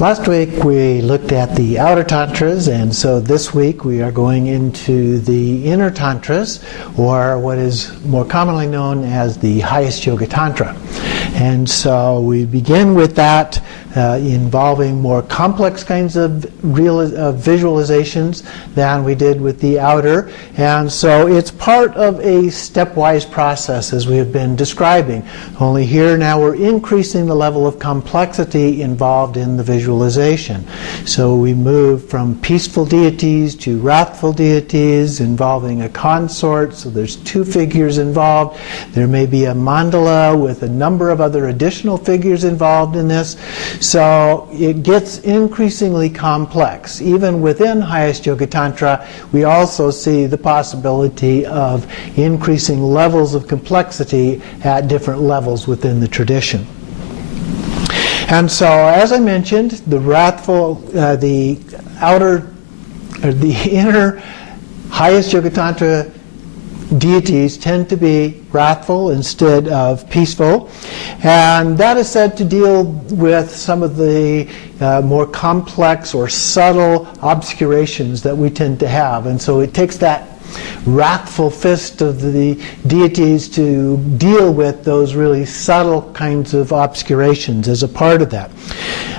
Last week we looked at the outer tantras, and so this week we are going into the inner tantras, or what is more commonly known as the Highest Yoga Tantra. And so we begin with that, involving more complex kinds of visualizations than we did with the outer. And so it's part of a stepwise process, as we have been describing. Only here now we're increasing the level of complexity involved in the visualization. So we move from peaceful deities to wrathful deities involving a consort. So there's two figures involved. There may be a mandala with a number of other additional figures involved in this. So it gets increasingly complex. Even within Highest Yoga Tantra, we also see the possibility of increasing levels of complexity at different levels within the tradition. And so, as I mentioned, the inner Highest Yoga Tantra deities tend to be wrathful instead of peaceful, and that is said to deal with some of the more complex or subtle obscurations that we tend to have. And so it takes that wrathful fist of the deities to deal with those really subtle kinds of obscurations as a part of that.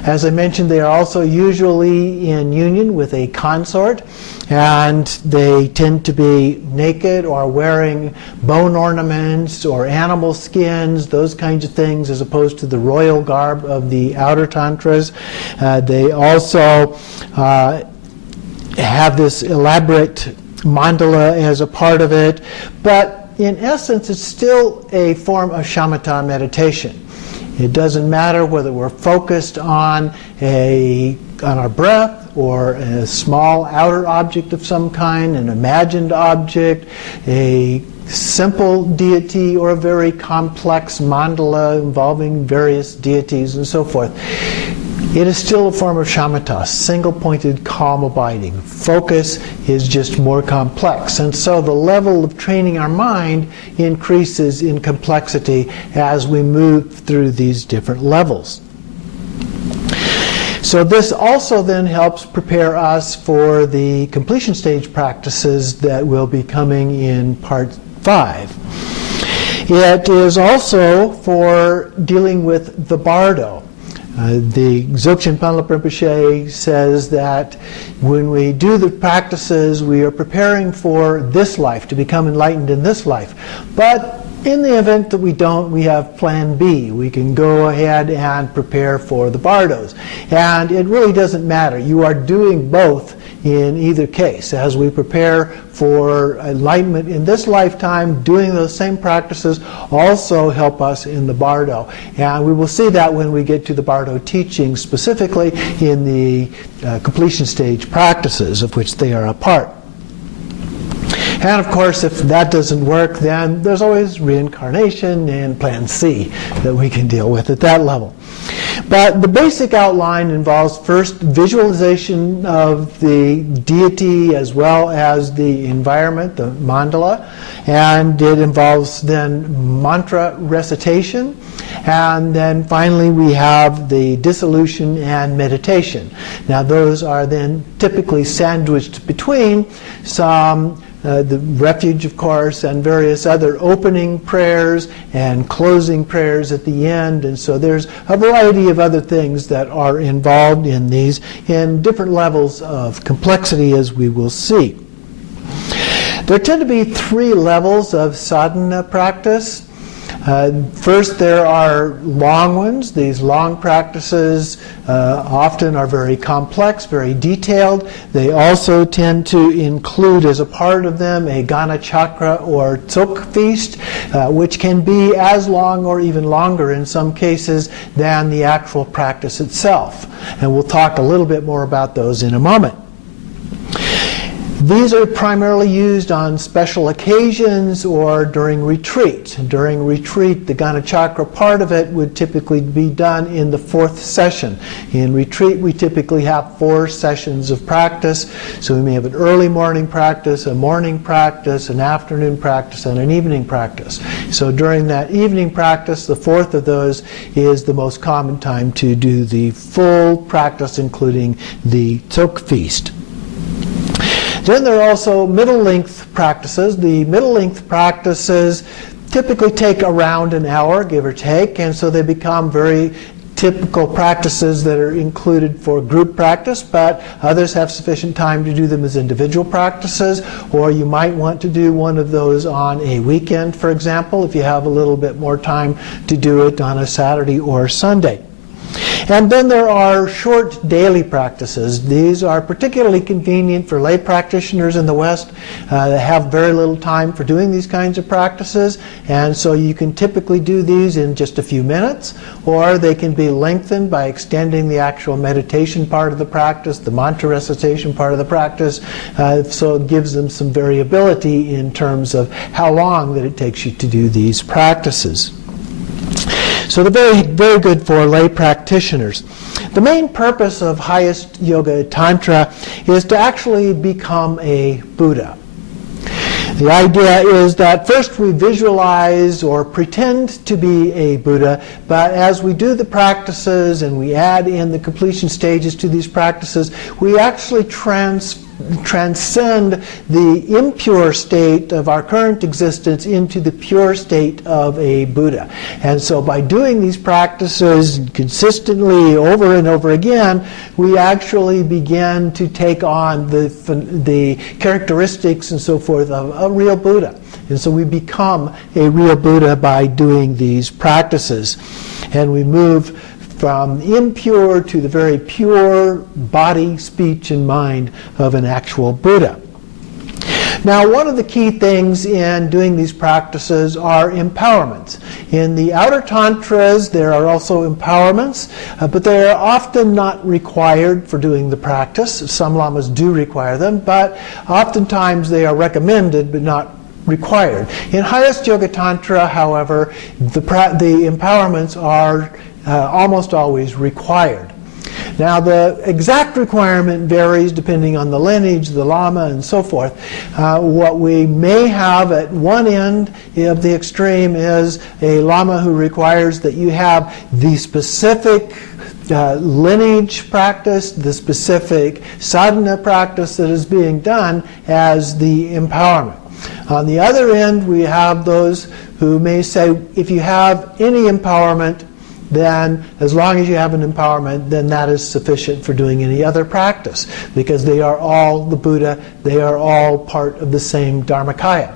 As I mentioned, they are also usually in union with a consort, and they tend to be naked or wearing bone ornaments or animal skins, those kinds of things, as opposed to the royal garb of the outer tantras. They also have this elaborate mandala as a part of it, but in essence it's still a form of shamatha meditation. It doesn't matter whether we're focused on our breath or a small outer object of some kind, an imagined object, a simple deity, or a very complex mandala involving various deities and so forth. It is still a form of shamatha, single-pointed, calm abiding. Focus is just more complex. And so the level of training our mind increases in complexity as we move through these different levels. So this also then helps prepare us for the completion stage practices that will be coming in part 5. It is also for dealing with the bardo. The Dzogchen Panlop Rinpoche says that when we do the practices, we are preparing for this life, to become enlightened in this life. But in the event that we don't, we have plan B. We can go ahead and prepare for the bardos. And it really doesn't matter. You are doing both in either case. As we prepare for enlightenment in this lifetime, doing those same practices also help us in the bardo. And we will see that when we get to the bardo teaching, specifically in the completion stage practices, of which they are a part. And of course, if that doesn't work, then there's always reincarnation and plan C that we can deal with at that level. But the basic outline involves first visualization of the deity as well as the environment, the mandala, and it involves then mantra recitation, and then finally we have the dissolution and meditation. Now those are then typically sandwiched between some the refuge, of course, and various other opening prayers and closing prayers at the end. And so there's a variety of other things that are involved in these in different levels of complexity, as we will see. There tend to be 3 levels of sadhana practice. First, there are long ones. These long practices often are very complex, very detailed. They also tend to include as a part of them a Gana Chakra or Tsok feast, which can be as long or even longer in some cases than the actual practice itself. And we'll talk a little bit more about those in a moment. These are primarily used on special occasions or during retreat. During retreat, the Ghana Chakra part of it would typically be done in the 4th session. In retreat, we typically have 4 sessions of practice. So we may have an early morning practice, a morning practice, an afternoon practice, and an evening practice. So during that evening practice, the 4th of those is the most common time to do the full practice, including the Tsok feast. Then there are also middle-length practices. The middle-length practices typically take around an hour, give or take, and so they become very typical practices that are included for group practice, but others have sufficient time to do them as individual practices, or you might want to do one of those on a weekend, for example, if you have a little bit more time to do it on a Saturday or Sunday. And then there are short daily practices. These are particularly convenient for lay practitioners in the West that have very little time for doing these kinds of practices, and so you can typically do these in just a few minutes, or they can be lengthened by extending the actual meditation part of the practice, the mantra recitation part of the practice, so it gives them some variability in terms of how long that it takes you to do these practices. So they're very, very good for lay practitioners. The main purpose of Highest Yoga Tantra is to actually become a Buddha. The idea is that first we visualize or pretend to be a Buddha, but as we do the practices and we add in the completion stages to these practices, we actually transcend the impure state of our current existence into the pure state of a Buddha. And so by doing these practices consistently over and over again, we actually begin to take on the characteristics and so forth of a real Buddha. And so we become a real Buddha by doing these practices. And we move from impure to the very pure body, speech, and mind of an actual Buddha. Now, one of the key things in doing these practices are empowerments. In the outer tantras, there are also empowerments, but they are often not required for doing the practice. Some lamas do require them, but oftentimes they are recommended but not required. In Highest Yoga Tantra, however, the empowerments are almost always required. Now, the exact requirement varies depending on the lineage, the lama, and so forth. What we may have at one end of the extreme is a lama who requires that you have the specific lineage practice, the specific sadhana practice that is being done as the empowerment. On the other end, we have those who may say, if you have any empowerment, then as long as you have an empowerment, then that is sufficient for doing any other practice, because they are all the Buddha, they are all part of the same Dharmakaya.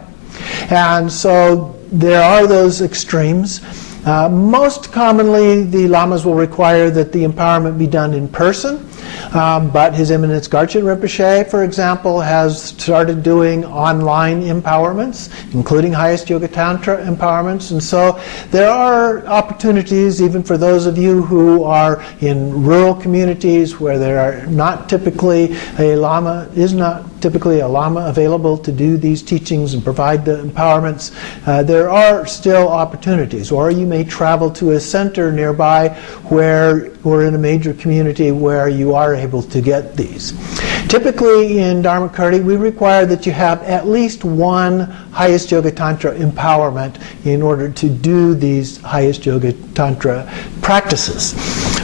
And so there are those extremes. Most commonly, the lamas will require that the empowerment be done in person. But His Eminence Garchen Rinpoche, for example, has started doing online empowerments, including Highest Yoga Tantra empowerments. And so there are opportunities, even for those of you who are in rural communities where there are not typically a lama, is not typically a lama available to do these teachings and provide the empowerments. There are still opportunities. Or you may travel to a center nearby where we're in a major community where you are able to get these. Typically in Dharmakirti, we require that you have at least one Highest Yoga Tantra empowerment in order to do these Highest Yoga Tantra practices.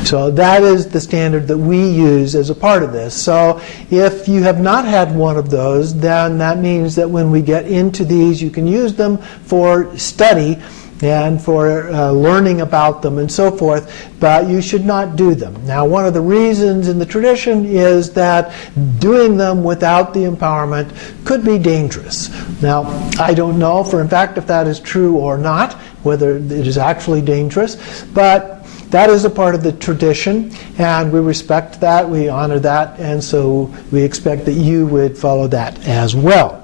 So that is the standard that we use as a part of this. So if you have not had one of those, then that means that when we get into these, you can use them for study and for learning about them and so forth, but you should not do them. Now, one of the reasons in the tradition is that doing them without the empowerment could be dangerous. Now, I don't know for in fact if that is true or not, whether it is actually dangerous, but that is a part of the tradition, and we respect that, we honor that, and so we expect that you would follow that as well.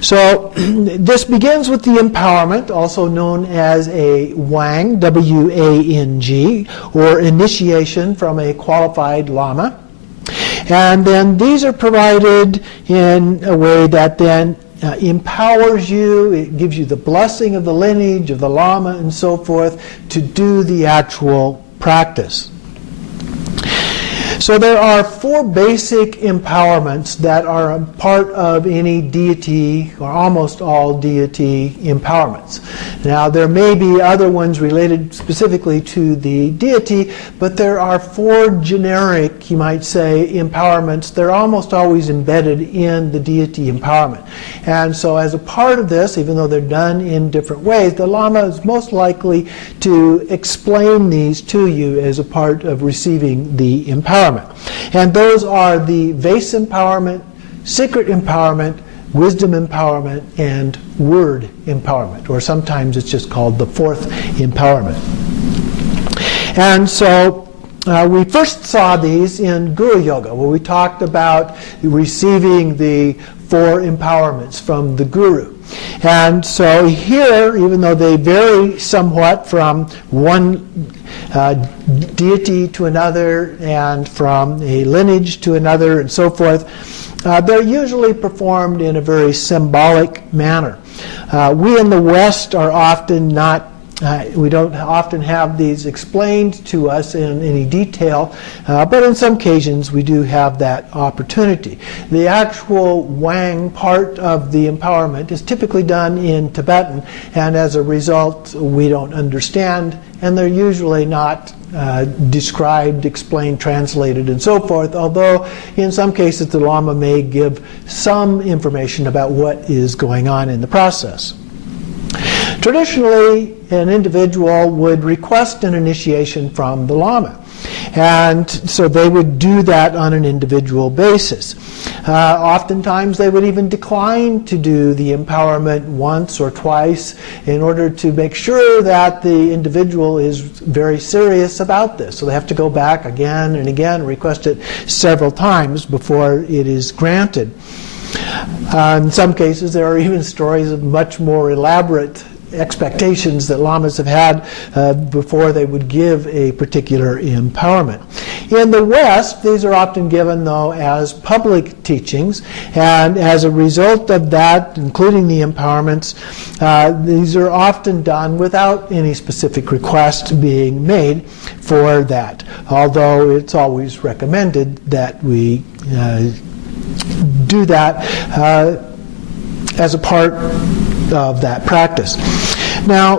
So this begins with the empowerment, also known as a Wang, W-A-N-G, or initiation from a qualified lama. And then these are provided in a way that then empowers you. It gives you the blessing of the lineage, of the Lama, and so forth, to do the actual practice. So there are 4 basic empowerments that are a part of any deity, or almost all deity empowerments. Now there may be other ones related specifically to the deity, but there are 4 generic, you might say, empowerments. They're almost always embedded in the deity empowerment. And so as a part of this, even though they're done in different ways, the Lama is most likely to explain these to you as a part of receiving the empowerment. And those are the vase empowerment, secret empowerment, wisdom empowerment, and word empowerment, or sometimes it's just called the 4th empowerment. And so we first saw these in Guru Yoga, where we talked about receiving the 4 empowerments from the Guru. And so here, even though they vary somewhat from one deity to another and from a lineage to another and so forth, they're usually performed in a very symbolic manner. We in the West are often not we don't often have these explained to us in any detail, but on some occasions we do have that opportunity. The actual Wang part of the empowerment is typically done in Tibetan, and as a result we don't understand, and they're usually not described, explained, translated, and so forth, although in some cases the Lama may give some information about what is going on in the process. Traditionally, an individual would request an initiation from the Lama, and so they would do that on an individual basis. Oftentimes they would even decline to do the empowerment once or twice in order to make sure that the individual is very serious about this. So they have to go back again and again, request it several times before it is granted. In some cases there are even stories of much more elaborate expectations that lamas have had before they would give a particular empowerment. In the West, these are often given, though, as public teachings, and as a result of that, including the empowerments, these are often done without any specific request being made for that, although it's always recommended that we do that as a part of that practice. Now,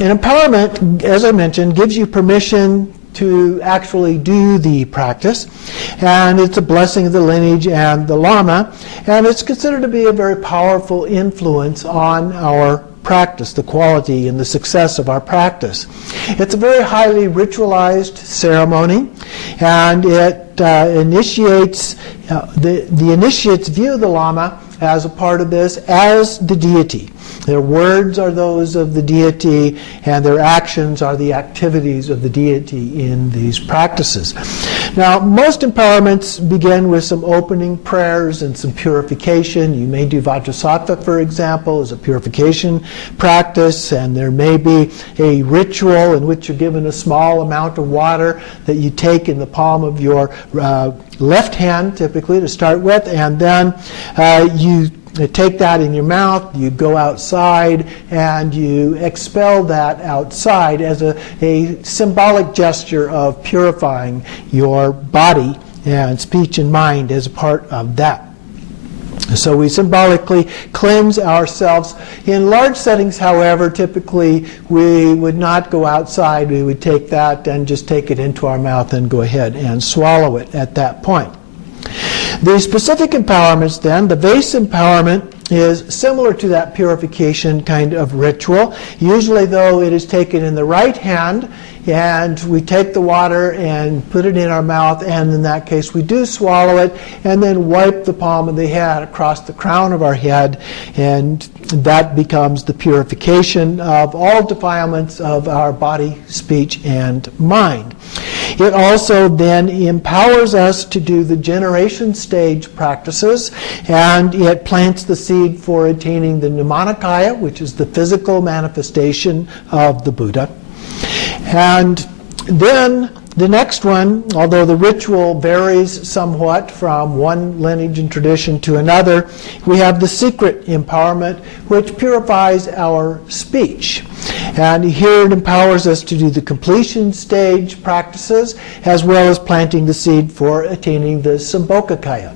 an empowerment, as I mentioned, gives you permission to actually do the practice, and it's a blessing of the lineage and the Lama, and it's considered to be a very powerful influence on our practice, the quality and the success of our practice. It's a very highly ritualized ceremony, and it initiates, the initiates view the Lama as a part of this as the deity. Their words are those of the deity, and their actions are the activities of the deity in these practices. Now, most empowerments begin with some opening prayers and some purification. You may do Vajrasattva, for example, as a purification practice, and there may be a ritual in which you're given a small amount of water that you take in the palm of your left hand, typically, to start with, and then you take that in your mouth, you go outside, and you expel that outside as a symbolic gesture of purifying your body and speech and mind as a part of that. So we symbolically cleanse ourselves. In large settings, however, typically we would not go outside. We would take that and just take it into our mouth and go ahead and swallow it at that point. The specific empowerments then, the vase empowerment, is similar to that purification kind of ritual. Usually, though, it is taken in the right hand, and we take the water and put it in our mouth, and in that case we do swallow it, and then wipe the palm of the hand across the crown of our head, and that becomes the purification of all defilements of our body, speech, and mind. It also then empowers us to do the generation stage practices, and it plants the seed for attaining the Nirmanakaya, which is the physical manifestation of the Buddha. And then the next one, although the ritual varies somewhat from one lineage and tradition to another, we have the secret empowerment, which purifies our speech. And here it empowers us to do the completion stage practices, as well as planting the seed for attaining the Sambhogakaya.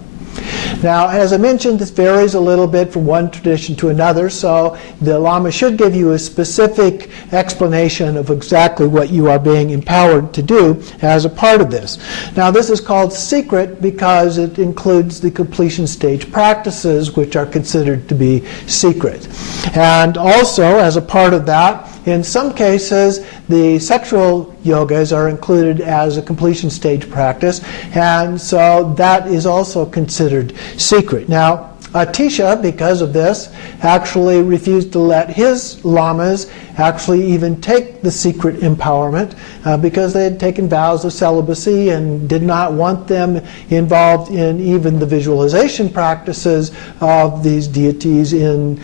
Now, as I mentioned, this varies a little bit from one tradition to another, so the Lama should give you a specific explanation of exactly what you are being empowered to do as a part of this. Now, this is called secret because it includes the completion stage practices, which are considered to be secret. And also, as a part of that, in some cases, the sexual yogas are included as a completion stage practice, and so that is also considered secret. Now, Atisha, because of this, actually refused to let his lamas actually even take the secret empowerment because they had taken vows of celibacy and did not want them involved in even the visualization practices of these deities in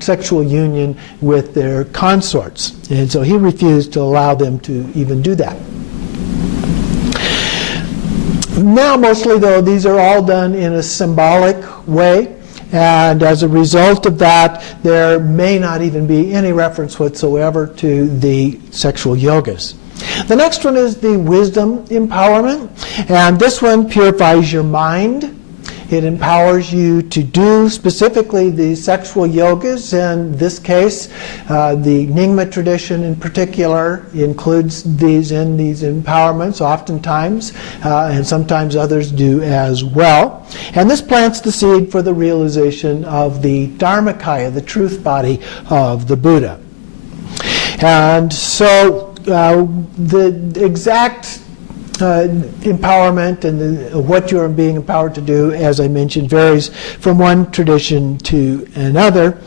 sexual union with their consorts. And so he refused to allow them to even do that. Now, mostly, though, these are all done in a symbolic way, and as a result of that, there may not even be any reference whatsoever to the sexual yogas. The next one is the wisdom empowerment, and this one purifies your mind. It empowers you to do specifically the sexual yogas. In this case, the Nyingma tradition in particular includes these in these empowerments oftentimes, and sometimes others do as well. And this plants the seed for the realization of the Dharmakaya, the truth body of the Buddha. And so the exact empowerment and what you are being empowered to do, as I mentioned, varies from one tradition to another.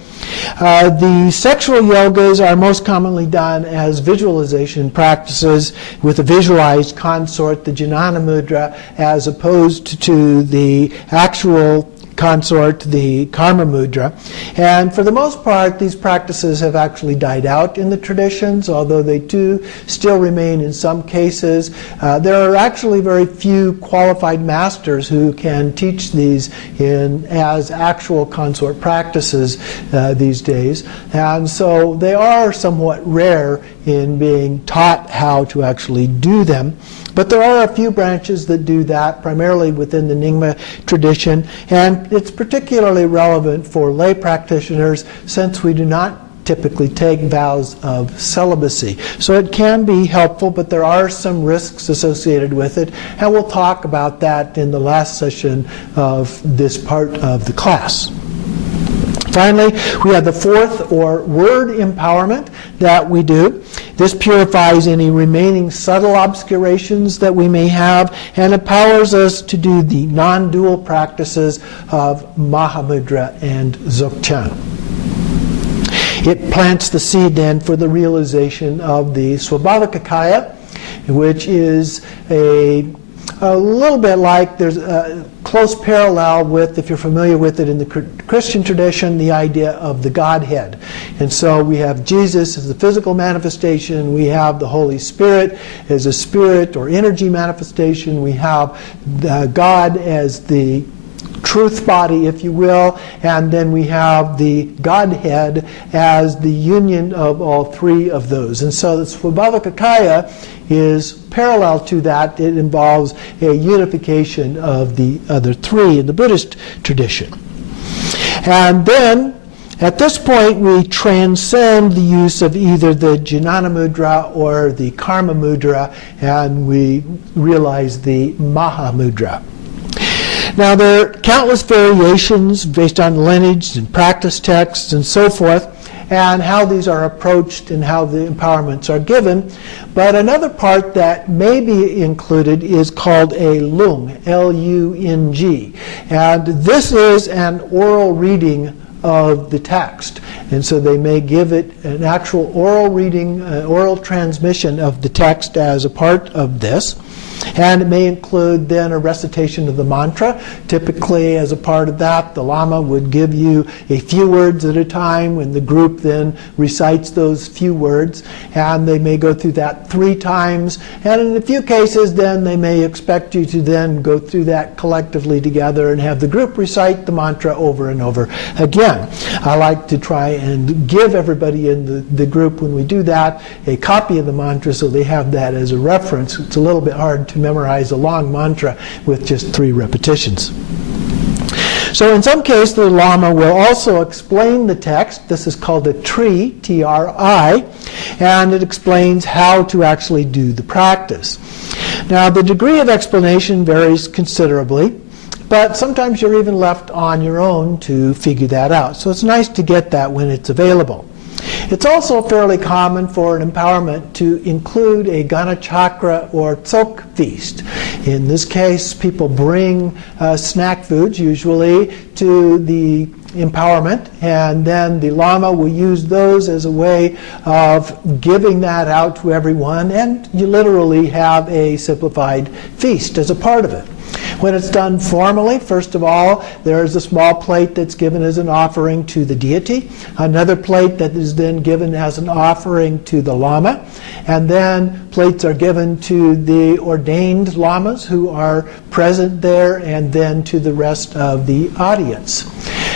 The sexual yogas are most commonly done as visualization practices with a visualized consort, the Jnana Mudra, as opposed to the actual consort, the Karma Mudra. And for the most part, these practices have actually died out in the traditions, although they do still remain in some cases. There are actually very few qualified masters who can teach these as actual consort practices these days. And so they are somewhat rare in being taught how to actually do them. But there are a few branches that do that, primarily within the Nyingma tradition, and it's particularly relevant for lay practitioners since we do not typically take vows of celibacy. So it can be helpful, but there are some risks associated with it, and we'll talk about that in the last session of this part of the class. Finally, we have the fourth, or word empowerment, that we do. This purifies any remaining subtle obscurations that we may have and empowers us to do the non-dual practices of Mahamudra and Dzogchen. It plants the seed then for the realization of the Swabhavakakaya, which is a little bit like, there's a close parallel with, if you're familiar with it in the Christian tradition, the idea of the Godhead. And so we have Jesus as the physical manifestation, we have the Holy Spirit as a spirit or energy manifestation, we have God as the truth body, if you will, and then we have the Godhead as the union of all three of those. And so the Swabhavakakaya is parallel to that. It involves a unification of the other three in the Buddhist tradition. And then, at this point, we transcend the use of either the Jnana Mudra or the Karma Mudra, and we realize the Mahamudra. Now, there are countless variations based on lineage and practice texts and so forth, and how these are approached and how the empowerments are given. But another part that may be included is called a lung, L-U-N-G. And this is an oral reading of the text. And so they may give it an actual oral reading, oral transmission of the text as a part of this. And it may include then a recitation of the mantra. Typically, as a part of that, the Lama would give you a few words at a time when the group then recites those few words. And they may go through that 3 times. And in a few cases, then they may expect you to then go through that collectively together and have the group recite the mantra over and over again. I like to try and give everybody in the group, when we do that, a copy of the mantra so they have that as a reference. It's a little bit hard to memorize a long mantra with just 3 repetitions. So in some cases, the Lama will also explain the text. This is called a tri, T-R-I, and it explains how to actually do the practice. Now, the degree of explanation varies considerably, but sometimes you're even left on your own to figure that out. So it's nice to get that when it's available. It's also fairly common for an empowerment to include a Gana Chakra or Tsok feast. In this case, people bring snack foods, usually, to the empowerment, and then the Lama will use those as a way of giving that out to everyone, and you literally have a simplified feast as a part of it. When it's done formally, first of all, there is a small plate that's given as an offering to the deity, another plate that is then given as an offering to the Lama, and then plates are given to the ordained Lamas who are present there, and then to the rest of the audience.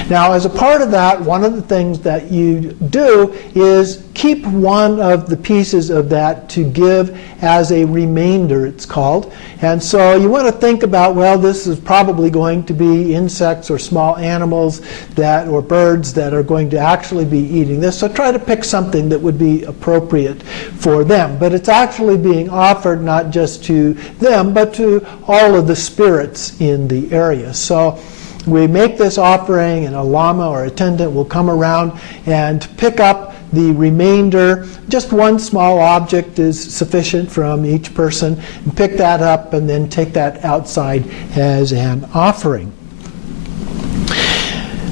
Now, as a part of that, one of the things that you do is keep one of the pieces of that to give as a remainder, it's called. And so you want to think about, well, this is probably going to be insects or small animals that, or birds that are going to actually be eating this. So try to pick something that would be appropriate for them. But it's actually being offered not just to them, but to all of the spirits in the area. So we make this offering, and a Lama or attendant will come around and pick up the remainder. Just one small object is sufficient from each person, and pick that up and then take that outside as an offering.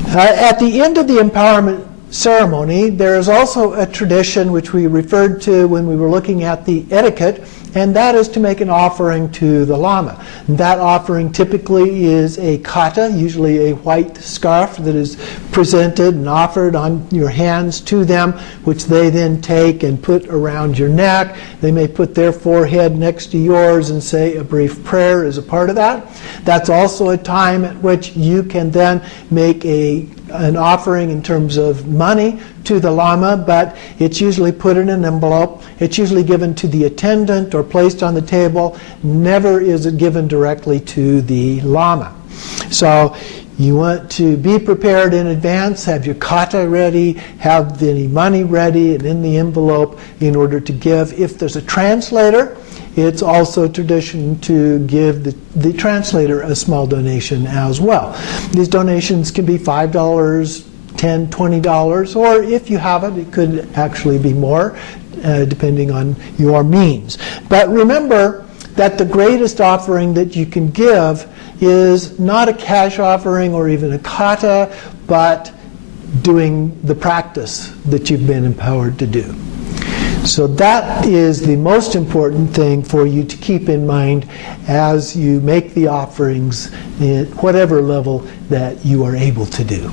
At the end of the empowerment ceremony, there is also a tradition which we referred to when we were looking at the etiquette, and that is to make an offering to the Lama. And that offering typically is a kata, usually a white scarf that is presented and offered on your hands to them, which they then take and put around your neck. They may put their forehead next to yours and say a brief prayer as a part of that. That's also a time at which you can then make an offering in terms of money to the Lama, but it's usually put in an envelope. It's usually given to the attendant or placed on the table. Never is it given directly to the Lama. So you want to be prepared in advance, have your kata ready, have any money ready and in the envelope in order to give. If there's a translator, it's also tradition to give the translator a small donation as well. These donations can be $5, $10, $20, or if you have it, it could actually be more, depending on your means. But remember that the greatest offering that you can give is not a cash offering or even a kata, but doing the practice that you've been empowered to do. So that is the most important thing for you to keep in mind as you make the offerings at whatever level that you are able to do.